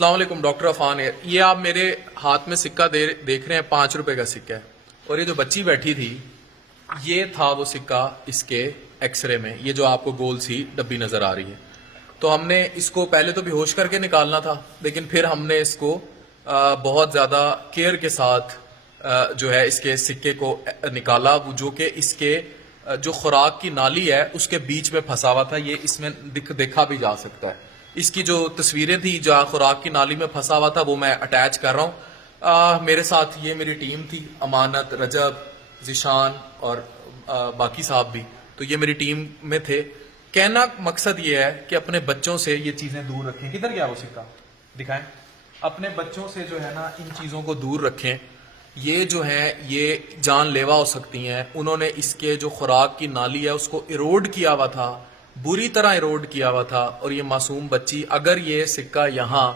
السلام علیکم، ڈاکٹر عفان ہے. یہ آپ میرے ہاتھ میں سکہ دیکھ رہے ہیں، 5 روپے کا سکہ ہے. اور یہ جو بچی بیٹھی تھی یہ تھا وہ سکہ اس کے ایکس رے میں. یہ جو آپ کو گول سی ڈبی نظر آ رہی ہے، تو ہم نے اس کو پہلے تو بے ہوش کر کے نکالنا تھا، لیکن پھر ہم نے اس کو بہت زیادہ کیئر کے ساتھ جو ہے اس کے سکے کو نکالا، جو کہ اس کے جو خوراک کی نالی ہے اس کے بیچ میں پھنسا ہوا تھا. یہ اس میں دیکھا بھی جا سکتا ہے. اس کی جو تصویریں تھی جو خوراک کی نالی میں پھنسا ہوا تھا وہ میں اٹیچ کر رہا ہوں. میرے ساتھ یہ میری ٹیم تھی، امانت، رجب، ذیشان اور باقی صاحب بھی. تو یہ میری ٹیم میں تھے. کہنا مقصد یہ ہے کہ اپنے بچوں سے یہ چیزیں دور رکھیں. کدھر گیا وہ سکہ؟ دکھائیں. اپنے بچوں سے جو ہے نا ان چیزوں کو دور رکھیں. یہ جو ہیں یہ جان لیوا ہو سکتی ہیں. انہوں نے اس کے جو خوراک کی نالی ہے اس کو ایروڈ کیا ہوا تھا، بری طرح ایروڈ کیا ہوا تھا. اور یہ معصوم بچی، اگر یہ سکہ یہاں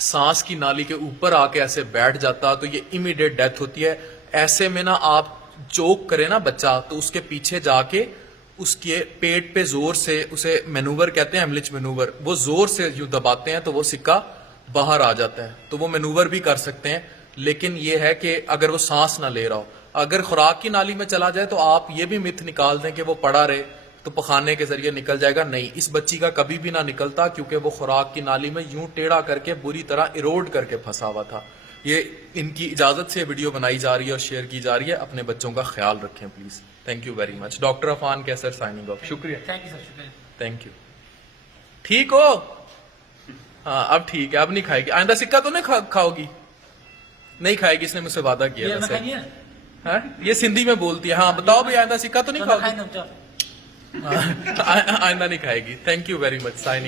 سانس کی نالی کے اوپر آ کے ایسے بیٹھ جاتا تو یہ امیڈیٹ ڈیتھ ہوتی ہے. ایسے میں نا آپ چوک کرے نا بچہ تو اس کے پیچھے جا کے اس کے پیٹ پہ زور سے، اسے مینوور کہتے ہیں، ہیملچ مینوور، وہ زور سے یوں دباتے ہیں تو وہ سکہ باہر آ جاتا ہے. تو وہ مینوور بھی کر سکتے ہیں، لیکن یہ ہے کہ اگر وہ سانس نہ لے رہا ہو. اگر خوراک کی نالی میں چلا جائے تو آپ یہ بھی مت نکال دیں کہ وہ پڑا رہے تو پخانے کے ذریعے نکل جائے گا. نہیں، اس بچی کا کبھی بھی نہ نکلتا، کیونکہ وہ خوراک کی نالی میں یوں ٹیڑھا کر کے بری طرح ایروڈ کر کے پھنسا ہوا تھا. یہ ان کی اجازت سے ویڈیو بنائی جا رہی ہے اور شیئر کی جا رہی ہے. اپنے بچوں کا خیال رکھیں please. Thank you very much. Doctor Affan کیسر سائننگ آف. شکریہ. تھینک یو سر، شکریہ. Thank you. ٹھیک ہو؟ ہاں اب ٹھیک ہے. اب نہیں کھائے گی آئندہ. سکہ تو نہیں کھاؤ گی؟ نہیں کھائے گی، اس نے مجھ سے وعدہ کیا یہ تھا. میں کھائیں گے نا؟ ہاں یہ سندھی میں بولتی ہے. ہاں بتاؤ بھی، آئندہ سکہ تو نہیں تو میں کھاؤ کھائیں گی؟ گا. آئندہ نہیں کھائے گی. Thank you very much. Signing